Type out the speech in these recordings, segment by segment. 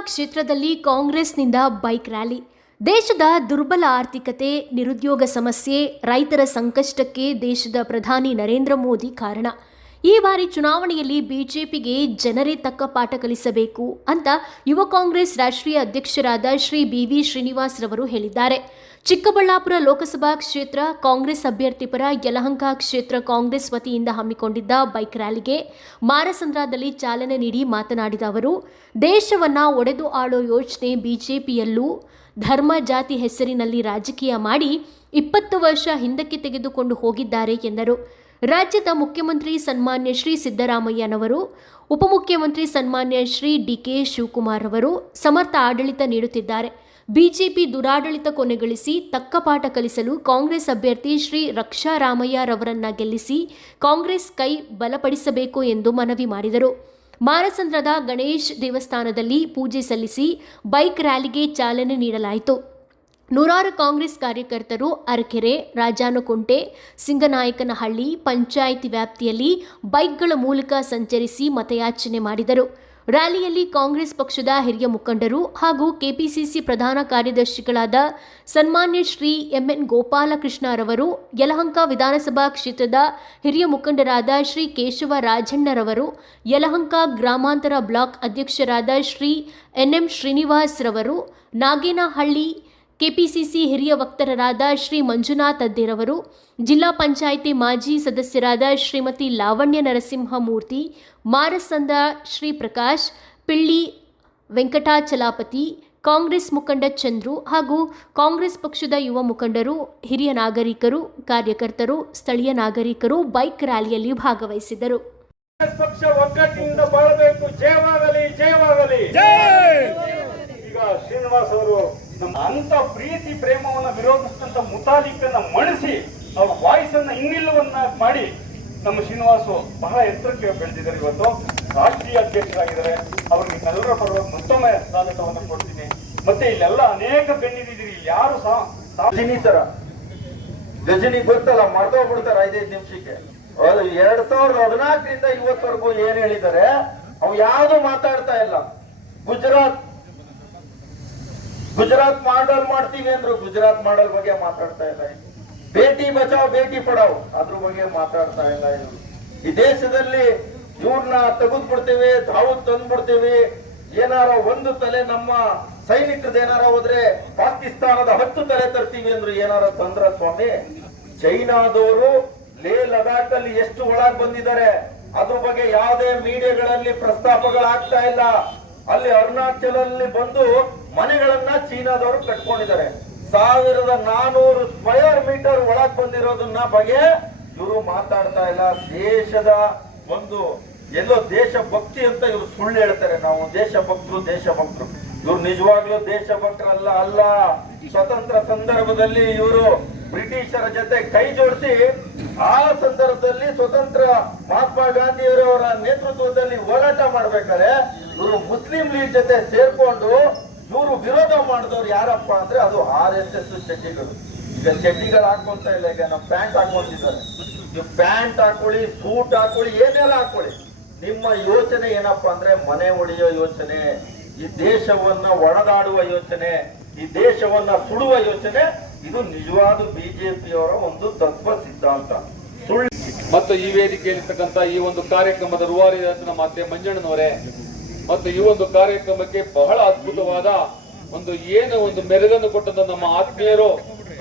ಕ್ಷೇತ್ರದಲ್ಲಿ ಕಾಂಗ್ರೆಸ್ನಿಂದ bike rally. ದೇಶದ ದುರ್ಬಲ ಆರ್ಥಿಕತೆ, ನಿರುದ್ಯೋಗ ಸಮಸ್ಯೆ, ರೈತರ ಸಂಕಷ್ಟಕ್ಕೆ ದೇಶದ ಪ್ರಧಾನಿ ನರೇಂದ್ರ ಮೋದಿ ಕಾರಣ. ಈ ಬಾರಿ ಚುನಾವಣೆಯಲ್ಲಿ ಬಿಜೆಪಿಗೆ ಜನರೇ ತಕ್ಕ ಪಾಠ ಕಲಿಸಬೇಕು ಅಂತ ಯುವ ಕಾಂಗ್ರೆಸ್ ರಾಷ್ಟ್ರೀಯ ಅಧ್ಯಕ್ಷರಾದ ಶ್ರೀ ಬಿ ವಿ ಶ್ರೀನಿವಾಸ್ ರವರು ಹೇಳಿದ್ದಾರೆ. ಚಿಕ್ಕಬಳ್ಳಾಪುರ ಲೋಕಸಭಾ ಕ್ಷೇತ್ರ ಕಾಂಗ್ರೆಸ್ ಅಭ್ಯರ್ಥಿ ಪರ ಯಲಹಂಕ ಕ್ಷೇತ್ರ ಕಾಂಗ್ರೆಸ್ ವತಿಯಿಂದ ಹಮ್ಮಿಕೊಂಡಿದ್ದ ಬೈಕ್ ರ್ಯಾಲಿಗೆ ಮಾರಸಂದ್ರದಲ್ಲಿ ಚಾಲನೆ ನೀಡಿ ಮಾತನಾಡಿದ ಅವರು, ದೇಶವನ್ನ ಒಡೆದು ಆಳೋ ಯೋಚನೆ ಬಿಜೆಪಿಯಲ್ಲೂ, ಧರ್ಮ ಜಾತಿ ಹೆಸರಿನಲ್ಲಿ ರಾಜಕೀಯ ಮಾಡಿ ಇಪ್ಪತ್ತು ವರ್ಷ ಹಿಂದಕ್ಕೆ ತೆಗೆದುಕೊಂಡು ಹೋಗಿದ್ದಾರೆ ಎಂದರು. ರಾಜ್ಯದ ಮುಖ್ಯಮಂತ್ರಿ ಸನ್ಮಾನ್ಯ ಶ್ರೀ ಸಿದ್ದರಾಮಯ್ಯನವರು, ಉಪಮುಖ್ಯಮಂತ್ರಿ ಸನ್ಮಾನ್ಯ ಶ್ರೀ ಡಿ ಕೆ ಶಿವಕುಮಾರ್ ಅವರು ಸಮರ್ಥ ಆಡಳಿತ ನೀಡುತ್ತಿದ್ದಾರೆ. ಬಿಜೆಪಿ ದುರಾಡಳಿತ ಕೊನೆಗಳಿಸಿ ತಕ್ಕ ಪಾಠ ಕಲಿಸಲು ಕಾಂಗ್ರೆಸ್ ಅಭ್ಯರ್ಥಿ ಶ್ರೀ ರಕ್ಷಾ ರಾಮಯ್ಯರವರನ್ನ ಗೆಲ್ಲಿಸಿ ಕಾಂಗ್ರೆಸ್ ಕೈ ಬಲಪಡಿಸಬೇಕು ಎಂದು ಮನವಿ ಮಾಡಿದರು. ಮಾರಸಂದ್ರದ ಗಣೇಶ್ ದೇವಸ್ಥಾನದಲ್ಲಿ ಪೂಜೆ ಸಲ್ಲಿಸಿ ಬೈಕ್ ರ್ಯಾಲಿಗೆ ಚಾಲನೆ ನೀಡಲಾಯಿತು. ನೂರಾರು ಕಾಂಗ್ರೆಸ್ ಕಾರ್ಯಕರ್ತರು ಅರಕೆರೆ, ರಾಜಾನುಕುಂಟೆ, ಸಿಂಗನಾಯಕನಹಳ್ಳಿ ಪಂಚಾಯಿತಿ ವ್ಯಾಪ್ತಿಯಲ್ಲಿ ಬೈಕ್ಗಳ ಮೂಲಕ ಸಂಚರಿಸಿ ಮತಯಾಚನೆ ಮಾಡಿದರು. ರ್ಯಾಲಿಯಲ್ಲಿ ಕಾಂಗ್ರೆಸ್ ಪಕ್ಷದ ಹಿರಿಯ ಮುಖಂಡರು ಹಾಗೂ ಕೆಪಿಸಿಸಿ ಪ್ರಧಾನ ಕಾರ್ಯದರ್ಶಿಗಳಾದ ಸನ್ಮಾನ್ಯ ಶ್ರೀ ಎಂಎನ್ ಗೋಪಾಲಕೃಷ್ಣರವರು, ಯಲಹಂಕ ವಿಧಾನಸಭಾ ಕ್ಷೇತ್ರದ ಹಿರಿಯ ಮುಖಂಡರಾದ ಶ್ರೀ ಕೇಶವ ರಾಜಣ್ಣರವರು, ಯಲಹಂಕ ಗ್ರಾಮಾಂತರ ಬ್ಲಾಕ್ ಅಧ್ಯಕ್ಷರಾದ ಶ್ರೀ ಎನ್ಎಂ ಶ್ರೀನಿವಾಸ್ ರವರು ನಾಗೇನಹಳ್ಳಿ ಕೆಪಿಸಿಸಿ ಹಿರಿಯ ವಕ್ತಾರರಾದ ಶ್ರೀ ಮಂಜುನಾಥ್ ಅದ್ದಿರವರು ಜಿಲ್ಲಾ ಪಂಚಾಯಿತಿ ಮಾಜಿ ಸದಸ್ಯರಾದ ಶ್ರೀಮತಿ ಲಾವಣ್ಯ ನರಸಿಂಹಮೂರ್ತಿ ಮಾರಸಂದ ಶ್ರೀ ಪ್ರಕಾಶ್ ಪಿಳ್ಳಿ ವೆಂಕಟಾಚಲಾಪತಿ ಕಾಂಗ್ರೆಸ್ ಮುಖಂಡ ಚಂದ್ರು ಹಾಗೂ ಕಾಂಗ್ರೆಸ್ ಪಕ್ಷದ ಯುವ ಮುಖಂಡರು ಹಿರಿಯ ನಾಗರಿಕರು ಕಾರ್ಯಕರ್ತರು ಸ್ಥಳೀಯ ನಾಗರಿಕರು ಬೈಕ್ ರ್ಯಾಲಿಯಲ್ಲಿ ಭಾಗವಹಿಸಿದರು. ಕಾಂಗ್ರೆಸ್ ಪಕ್ಷ ಒಗ್ಗಟ್ಟಿನಿಂದ ಬಾಳಬೇಕು. ಜಯವಾಗಲಿ ಜಯವಾಗಲಿ. ಈಗ ಶ್ರೀನಿವಾಸ್ ಅವರು ನಮ್ಮ ಅಂತ ಪ್ರೀತಿ ಪ್ರೇಮವನ್ನು ವಿರೋಧಿಸಿದಂತ ಮುತಾಲಿಕನ್ನ ಮಣಿಸಿ ಅವ್ರ ವಾಯ್ಸನ್ನ ಇನ್ನಿಲ್ಲವನ್ನ ಮಾಡಿ ನಮ್ಮ ಶ್ರೀನಿವಾಸು ಬಹಳ ಎತ್ತರಕ್ಕೆ ಬೆಳೆದಿದ್ದಾರೆ. ಇವತ್ತು ರಾಷ್ಟ್ರೀಯ ಅಧ್ಯಕ್ಷರಾಗಿದ್ದಾರೆ. ಅವ್ರಿಗೆ ಎಲ್ಲರ ಪರವಾಗಿ ಮತ್ತೊಮ್ಮೆ ಸ್ವಾಗತವನ್ನು ಕೊಡ್ತೀನಿ. ಮತ್ತೆ ಇಲ್ಲೆಲ್ಲ ಅನೇಕ ಬೆಣ್ಣಿದ್ದೀರಿ ಇಲ್ಲಿ ಯಾರು ಸಹ ತರ ಗಜನಿ ಗೊತ್ತಲ್ಲ ಮರ್ತೋಗ್ಬಿಡ್ತಾರ ಐದೈದು ನಿಮಿಷಕ್ಕೆ. ಎರಡ್ ಸಾವಿರದ ಹದಿನಾಲ್ಕರಿಂದ ಇವತ್ತವರೆಗೂ ಏನ್ ಹೇಳಿದ್ದಾರೆ? ಅವು ಯಾವ್ದು ಮಾತಾಡ್ತಾ ಇಲ್ಲ. ಗುಜರಾತ್ ಗುಜರಾತ್ ಮಾಡಲ್ ಮಾಡ್ತೀವಿ ಅಂದ್ರು ಗುಜರಾತ್ ಮಾಡಲ್ ಬಗ್ಗೆ ಮಾತಾಡ್ತಾ ಇಲ್ಲ ಬೇಟಿ ಬಚಾವ್ ಬೇಟಿ ಪಡಾವ್, ಅದ್ರ ಬಗ್ಗೆ ಮಾತಾಡ್ತಾ ಇಲ್ಲ ಇವರು ಈ ದೇಶದಲ್ಲಿ ಇವ್ರನ್ನ ತೆಗೆದು ಧಾವತ್ ತಂದ್ಬಿಡ್ತೀವಿ. ಏನಾರ ಒಂದು ತಲೆ ನಮ್ಮ ಸೈನಿಕರದ್ದು ಏನಾರ ಹೋದ್ರೆ ಪಾಕಿಸ್ತಾನದ ಹತ್ತು ತಲೆ ತರ್ತೀವಿ ಅಂದ್ರೆ ಏನಾರ ತಂದ್ರ ಸ್ವಾಮಿ? ಚೈನಾದವರು ಲೇ ಲಡಾಖ್ ಅಲ್ಲಿ ಎಷ್ಟು ಒಳಗ್ ಬಂದಿದ್ದಾರೆ? ಅದ್ರ ಬಗ್ಗೆ ಯಾವುದೇ ಮೀಡಿಯಾಗಳಲ್ಲಿ ಪ್ರಸ್ತಾಪಗಳಾಗ್ತಾ ಇಲ್ಲ. ಅಲ್ಲಿ ಅರುಣಾಚಲಲ್ಲಿ ಬಂದು ಮನೆಗಳನ್ನ ಚೀನಾದವರು ಕಟ್ಕೊಂಡಿದ್ದಾರೆ. ಸಾವಿರದ ನಾನೂರು ಸ್ಕ್ವಯರ್ ಮೀಟರ್ ಒಳಗ್ ಬಂದಿರೋದನ್ನ ಬಗ್ಗೆ ಇವರು ಮಾತಾಡ್ತಾ ಇಲ್ಲ. ದೇಶದ ಒಂದು ಎಲ್ಲೋ ದೇಶ ಭಕ್ತಿ ಅಂತ ಇವರು ಸುಳ್ಳು ಹೇಳ್ತಾರೆ. ನಾವು ದೇಶ ಭಕ್ತರು ದೇಶ ಭಕ್ತರು ಇವ್ರು ನಿಜವಾಗ್ಲೂ ದೇಶಭಕ್ತರಲ್ಲ ಅಲ್ಲ. ಸ್ವತಂತ್ರ ಸಂದರ್ಭದಲ್ಲಿ ಇವರು ಬ್ರಿಟಿಷರ ಜೊತೆ ಕೈ ಜೋಡಿಸಿ, ಆ ಸಂದರ್ಭದಲ್ಲಿ ಸ್ವತಂತ್ರ ಮಹಾತ್ಮ ಗಾಂಧಿಯವರವರ ನೇತೃತ್ವದಲ್ಲಿ ಹೋರಾಟ ಮಾಡ್ಬೇಕಾದ್ರೆ ಇವರು ಮುಸ್ಲಿಂ ಲೀಗ್ ಜೊತೆ ಸೇರ್ಕೊಂಡು ಇವರು ವಿರೋಧ ಮಾಡಿದವ್ರು ಯಾರಪ್ಪ ಅಂದ್ರೆ ಅದು ಆರ್ ಎಸ್ ಎಸ್ ಚಡ್ಡಿಗಳು ಈಗ ಚಡ್ಡಿಗಳು ಹಾಕೊಂತ ಇಲ್ಲ, ಈಗ ನಮ್ಮ ಪ್ಯಾಂಟ್ ಹಾಕೊಂತಿದ್ದಾರೆ ನೀವು ಪ್ಯಾಂಟ್ ಹಾಕೊಳ್ಳಿ, ಸೂಟ್ ಹಾಕೊಳ್ಳಿ, ಏನೆಲ್ಲ ಹಾಕೊಳ್ಳಿ. ನಿಮ್ಮ ಯೋಚನೆ ಏನಪ್ಪಾ ಅಂದ್ರೆ ಮನೆ ಒಡೆಯೋ ಯೋಚನೆ, ಈ ದೇಶವನ್ನ ಒಡೆದಾಡುವ ಯೋಚನೆ, ಈ ದೇಶವನ್ನ ಸುಡುವ ಯೋಚನೆ, ಇದು ನಿಜವಾದ ಬಿಜೆಪಿಯವರ ಒಂದು ತತ್ವ ಸಿದ್ಧಾಂತ. ಸುಳ್ಳು. ಮತ್ತು ಈ ವೇದಿಕೆಯಲ್ಲಿರ್ತಕ್ಕಂಥ ಈ ಒಂದು ಕಾರ್ಯಕ್ರಮದ ರೂವಾರಿ ನಮ್ಮ ಅತ್ತೆ ಮಂಜಣ್ಣನವರೇ ಮತ್ತು ಈ ಒಂದು ಕಾರ್ಯಕ್ರಮಕ್ಕೆ ಬಹಳ ಅದ್ಭುತವಾದ ಒಂದು ಏನು ಒಂದು ಮೆರೆದನ್ನು ಕೊಟ್ಟಂತ ನಮ್ಮ ಆತ್ಮೀಯರು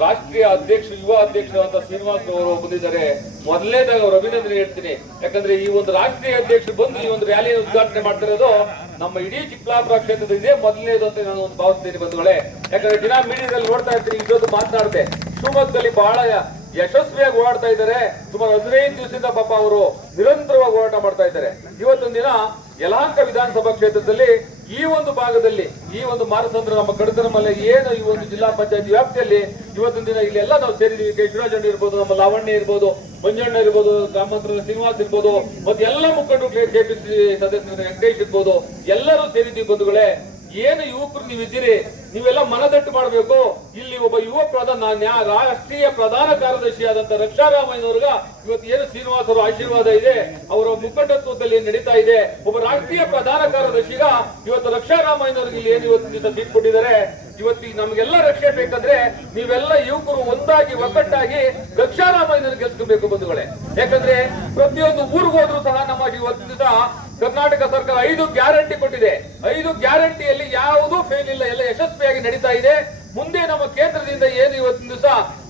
ರಾಷ್ಟ್ರೀಯ ಅಧ್ಯಕ್ಷ, ಯುವ ಅಧ್ಯಕ್ಷರಾದ ಶ್ರೀನಿವಾಸ್ ಅವರು ಬಂದಿದ್ದಾರೆ. ಮೊದಲನೇದಾಗ ಅವರು ಅಭಿನಂದನೆ ಹೇಳ್ತೀನಿ. ಯಾಕಂದ್ರೆ ಈ ಒಂದು ರಾಷ್ಟ್ರೀಯ ಅಧ್ಯಕ್ಷರು ಬಂದು ಈ ಒಂದು ರ್ಯಾಲಿಯನ್ನು ಉದ್ಘಾಟನೆ ಮಾಡ್ತಿರೋದು ನಮ್ಮ ಇಡೀ ಚಿಕ್ಕಬಳ್ಳಾಪುರ ಕ್ಷೇತ್ರದ ಇದೇ ಮೊದಲನೇದು ಅಂತ ನಾನು ಒಂದು ಭಾವಿಸ್ತೀನಿ ಬಂಧುಗಳೇ. ಯಾಕಂದ್ರೆ ದಿನ ಮೀಡಿಯಾದಲ್ಲಿ ನೋಡ್ತಾ ಇರ್ತೀನಿ ಇದ್ದೊಂದು ಮಾತನಾಡಿದೆ. ಶಿವಮೊಗ್ಗದಲ್ಲಿ ಬಹಳ ಯಶಸ್ವಿಯಾಗಿ ಓಡಾಡ್ತಾ ಇದ್ದಾರೆ. ಸುಮಾರು ಹದಿನೈದು ದಿವಸದಿಂದ ಪಾಪ ಅವರು ನಿರಂತರವಾಗಿ ಹೋರಾಟ ಮಾಡ್ತಾ ಇದ್ದಾರೆ. ಇವತ್ತೊಂದು ದಿನ ಯಲಹಂಕ ವಿಧಾನಸಭಾ ಕ್ಷೇತ್ರದಲ್ಲಿ ಈ ಒಂದು ಭಾಗದಲ್ಲಿ, ಈ ಒಂದು ಮಾರಸಂದ್ರ ನಮ್ಮ ಕಡತರಮಲ್ಲ ಏನು ಈ ಒಂದು ಜಿಲ್ಲಾ ಪಂಚಾಯತ್ ವ್ಯಾಪ್ತಿಯಲ್ಲಿ ಇವತ್ತೊಂದು ದಿನ ಇಲ್ಲೆಲ್ಲ ನಾವು ಸೇರಿದೀವಿ ಕೆ. ಇರ್ಬೋದು, ನಮ್ಮ ಲಾವಣ್ಯ ಇರ್ಬೋದು, ಮಂಜಣ್ಣ ಇರ್ಬೋದು, ಗ್ರಾಮಾಂತರ ಶ್ರೀನಿವಾಸ್ ಇರ್ಬೋದು ಮತ್ತೆ ಎಲ್ಲ ಮುಖಂಡರು ಕೆಪಿಸಿ ಸದಸ್ಯರು ವೆಂಕಟೇಶ್ ಇರ್ಬೋದು, ಎಲ್ಲರೂ ಸೇರಿದ್ದೀವಿ ಬಂಧುಗಳೇ. ಏನು ಯುವಕರು ನೀವಿದ್ದೀರಿ? ನೀವೆಲ್ಲ ಮನದಟ್ಟು ಮಾಡಬೇಕು. ಇಲ್ಲಿ ಒಬ್ಬ ಯುವ ಪ್ರಧಾನ ರಾಷ್ಟ್ರೀಯ ಪ್ರಧಾನ ಕಾರ್ಯದರ್ಶಿ ಆದಂತ ರಕ್ಷಾರಾಮಯ್ಯನವ್ರಿಗ ಇವತ್ತು ಏನು ಶ್ರೀನಿವಾಸ್ ಅವರ ಆಶೀರ್ವಾದ ಇದೆ, ಅವರ ಮುಖಂಡತ್ವದಲ್ಲಿ ನಡೀತಾ ಇದೆ. ಒಬ್ಬ ರಾಷ್ಟ್ರೀಯ ಪ್ರಧಾನ ಕಾರ್ಯದರ್ಶಿಗ ಇವತ್ತು ರಕ್ಷಾರಾಮಯ್ಯನವ್ರಿಗೆ ಇಲ್ಲಿ ಏನು ಇವತ್ತು ಸೀಟ್ ಕೊಟ್ಟಿದ್ದಾರೆ? ಇವತ್ತು ನಮಗೆಲ್ಲ ರಕ್ಷೆ ಬೇಕಂದ್ರೆ ನೀವೆಲ್ಲ ಯುವಕರು ಒಂದಾಗಿ, ಒಗ್ಗಟ್ಟಾಗಿ ರಕ್ಷಾರಾಮಯ್ಯನವ್ರಿಗೆ ಗೆಲ್ಸ್ಕೋಬೇಕು ಬಂಧುಗಳೇ. ಯಾಕಂದ್ರೆ ಪ್ರತಿಯೊಂದು ಊರಿಗೆ ಹೋದ್ರು ಸಹ ನಮ್ಮ ಇವತ್ತಿನ ಕರ್ನಾಟಕ ಸರ್ಕಾರ ಐದು ಗ್ಯಾರಂಟಿ ಕೊಟ್ಟಿದೆ. ಐದು ಗ್ಯಾರಂಟಿಯಲ್ಲಿ ಇಲ್ಲ ಎಲ್ಲ ಯಶಸ್ವಿಯಾಗಿ ನಡೀತಾ ಇದೆ. ಮುಂದೆ ನಮ್ಮ ಕೇಂದ್ರದಿಂದ ಏನು ಇವತ್ತಿನ ದಿವಸ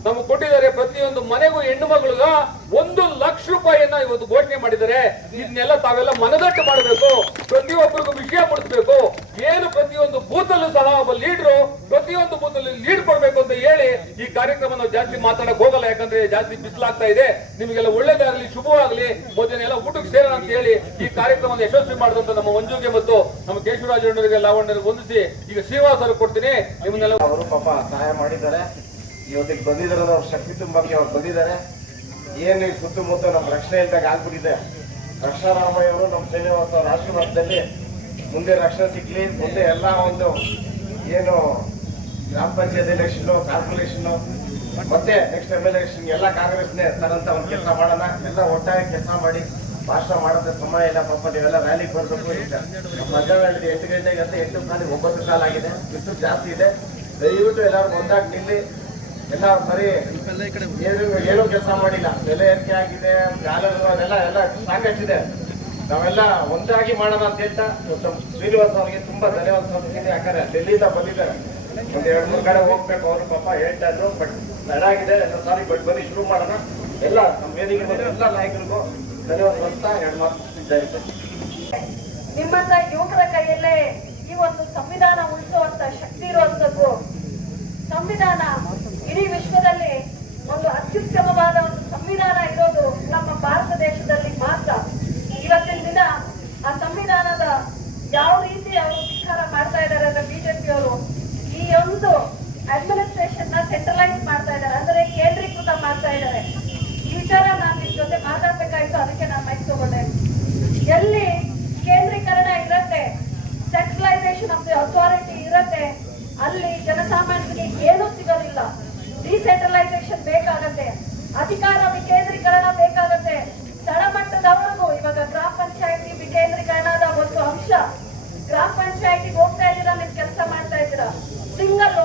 ನಮಗೆ ಕೊಟ್ಟಿದ್ದಾರೆ, ಪ್ರತಿಯೊಂದು ಮನೆಗೂ ಹೆಣ್ಣು ಮಗಳಿಗ ಒಂದು ಲಕ್ಷ ರೂಪಾಯಿಯನ್ನ ಇವತ್ತು ಘೋಷಣೆ ಮಾಡಿದ್ದಾರೆ. ಇದನ್ನೆಲ್ಲ ತಾವೆಲ್ಲ ಮನದಟ್ಟು ಮಾಡಬೇಕು. ವಿಷಯ ಮುಡಿಸ್ಬೇಕು. ಏನು ಪ್ರತಿಯೊಂದು ಬೂತಲ್ಲೂ ಸಹ ಒಬ್ಬ ಲೀಡ್ರು ಪ್ರತಿಯೊಂದು ಬೂತಲ್ಲಿ ಲೀಡ್ ಕೊಡ್ಬೇಕು ಅಂತ ಹೇಳಿ ಈ ಕಾರ್ಯಕ್ರಮ ನಾವು ಜಾಸ್ತಿ ಮಾತಾಡಕ್ ಹೋಗಲ್ಲ, ಯಾಕಂದ್ರೆ ಜಾಸ್ತಿ ಬಿಸಿಲಾಗ್ತಾ ಇದೆ. ನಿಮಗೆಲ್ಲ ಒಳ್ಳೇದಾಗ್ಲಿ, ಶುಭವಾಗ್ಲಿ. ಎಲ್ಲ ಊಟಕ್ಕೆ ಸೇರೋಣ ಅಂತ ಹೇಳಿ ಈ ಕಾರ್ಯಕ್ರಮವನ್ನು ಯಶಸ್ವಿ ಮಾಡಿದಂತ ನಮ್ಮ ಮಂಜುಗೆ ಮತ್ತು ನಮ್ಮ ಕೇಶವರಾಜಣ್ಣರಿಗೆ ಲಾವಣ್ಣರಿಗೆ ಹೊಂದಿಸಿ ಈಗ ಶ್ರೀನಿವಾಸ್ ಅವ್ರಿಗೆ ಕೊಡ್ತೀನಿ. ನಿಮ್ಮನ್ನೆಲ್ಲ ಅವರು ಪಾಪ ಸಹಾಯ ಮಾಡಿದ್ದಾರೆ. ಇವತ್ತಿಗೆ ಬಂದಿದ್ದಾರೆ ಅವ್ರ ಶಕ್ತಿ ತುಂಬಕ್ಕೆ ಅವ್ರು ಬಂದಿದ್ದಾರೆ. ಏನು ಸುತ್ತಮುತ್ತ ನಮ್ಮ ರಕ್ಷಣೆ ಇಲ್ದಾಗ ಆಗ್ಬಿಟ್ಟಿದೆ. ರಕ್ಷಾರಾಮಯ್ಯವರು ನಮ್ಮ ಶ್ರೀನಿವಾಸ ಅವರ ಆಶೀರ್ವಾದದಲ್ಲಿ ಮುಂದೆ ರಕ್ಷಣೆ ಸಿಗ್ಲಿ, ಮುಂದೆ ಎಲ್ಲ ಒಂದು ಏನು ಗ್ರಾಮ ಪಂಚಾಯತ್ ಎಲೆಕ್ಷನ್ ಕಾರ್ಪೊರೇಷನ್ ಮತ್ತೆ ನೆಕ್ಸ್ಟ್ ಎಂ ಎಲ್ ಎಲೆಕ್ಷನ್ ಎಲ್ಲ ಕಾಂಗ್ರೆಸ್ನೇ ತರಂತ ಒಂದು ಕೆಲಸ ಮಾಡೋಣ. ಎಲ್ಲ ಒಟ್ಟಾಗಿ ಕೆಲಸ ಮಾಡಿ, ಭಾಷಣ ಮಾಡೋದ ಸಮಯ ಇಲ್ಲ, ಪಾಪ ನೀವೆಲ್ಲ ರ್ಯಾಲಿ ಬರಬೇಕು. ನಮ್ಮ ಮಧ್ಯಾಹ್ನ ಎಂಟು ಗಂಟೆಗೆ ಅಂತ ಎಂಟು ಕಾಲಿಗೆ ಒಂಬತ್ತು ಕಾಲ ಆಗಿದೆ. ಬಿಸಿಲು ಜಾಸ್ತಿ ಇದೆ. ದಯವಿಟ್ಟು ಎಲ್ಲರೂ ಒಂದಾಗಿ ನಿಲ್ಲಿ. ಎಲ್ಲ ಬರೀ ಏನು, ಏನೂ ಕೆಲಸ ಮಾಡಿಲ್ಲ. ಬೆಲೆ ಏರಿಕೆ ಆಗಿದೆ ಬ್ಯಾಲರ್ ಅದೆಲ್ಲ, ಎಲ್ಲ ಸಾಕಷ್ಟಿದೆ. ನಾವೆಲ್ಲ ಒಂದಾಗಿ ಮಾಡೋಣ ಅಂತ ಹೇಳ್ತಾ ಶ್ರೀನಿವಾಸ ಅವರಿಗೆ ತುಂಬಾ ಧನ್ಯವಾದ ಸಲ್ಲಿಸ್ತೀನಿ. ಯಾಕಂದ್ರೆ ಡೆಲ್ಲಿಯಿಂದ ಬಂದಿದ್ದಾರೆ. ಒಂದ್ ಎರಡು ಮೂರು ಕಡೆ ಹೋಗ್ಬೇಕು. ಅವರು ಪಾಪ ಹೇಳ್ತಾ ಇದ್ರು ಬಟ್ ಆಗಿದೆ ಎಲ್ಲ ಸಾರಿ ಬಟ್ ಬನ್ನಿ ಶುರು ಮಾಡೋಣ. ಎಲ್ಲ ನಮ್ಮ ವೇದಿಕೆ ಎಲ್ಲ ನಾಯಕರಿಗೂ ಧನ್ಯವಾದ ಸಲ್ಲಿಸ್ತಾ ಎರಡು ಮಾತು. ನಿಮ್ಮಂತ ಯುವಕರ ಕೈಯಲ್ಲೇ ಈ ಒಂದು ಸಂವಿಧಾನ ಉಳಿಸುವಂತ ಶಕ್ತಿ ಇರುವಂತದ್ದು ಸಂವಿಧಾನ ಇಡೀ ವಿಶ್ವದಲ್ಲಿ ಒಂದು ಅತ್ಯುತ್ತಮವಾದ ಒಂದು ಸಂವಿಧಾನ ಇರೋದು ನಮ್ಮ ಭಾರತ ದೇಶದಲ್ಲಿ ಮಾತ್ರ ಇವತ್ತಿನ ದಿನ ಆ ಸಂವಿಧಾನದ ಯಾವ ರೀತಿ ಅವರು ಧಿಕ್ಕಾರ ಮಾಡ್ತಾ ಇದ್ದಾರೆ ಅಂದ್ರೆ ಬಿಜೆಪಿ ಅವರು ಈ ಒಂದು ಅಡ್ಮಿನಿಸ್ಟ್ರೇಷನ್ನ ಸೆಂಟ್ರಲೈಸ್ ಮಾಡ್ತಾ ಇದ್ದಾರೆ ಅಂದ್ರೆ ಕೇಂದ್ರೀಕೃತ ಮಾಡ್ತಾ ಇದ್ದಾರೆ ಈ ವಿಚಾರ ನಾನು ನಿಮ್ ಜೊತೆ ಮಾತಾಡ್ಬೇಕಾಯ್ತು ಅದಕ್ಕೆ ನಾನು ಮೈಕ್ ತಗೊಂಡೆ ಎಲ್ಲಿ ಕೇಂದ್ರೀಕರಣ ಇರತ್ತೆ ಸೆಂಟ್ರಲೈಸೇಷನ್ ಆಫ್ ದಿ ಅಥಾರಿಟಿ ಇರತ್ತೆ ಅಲ್ಲಿ ಜನಸಾಮಾನ್ಯರಿಗೆ ಏನೂ ಸಿಗೋದಿಲ್ಲ ಡಿಸೆಂಟ್ರಲೈಸೇಷನ್ ಬೇಕಾಗತ್ತೆ. ಅಧಿಕಾರ ವಿಕೇಂದ್ರೀಕರಣ ಬೇಕಾಗತ್ತೆ. ತಳಮಟ್ಟದವರೆಗೂ ಇವಾಗ ಗ್ರಾಮ ಪಂಚಾಯತಿ ವಿಕೇಂದ್ರೀಕರಣದ ಒಂದು ಅಂಶ. ಗ್ರಾಮ ಪಂಚಾಯತಿಗೆ ಹೋಗ್ತಾ ಇದ್ದೀರಾ ನೀವು ಕೆಲಸ ಮಾಡ್ತಾ ಇದ್ದೀರಾ? ಸಿಂಗಲ್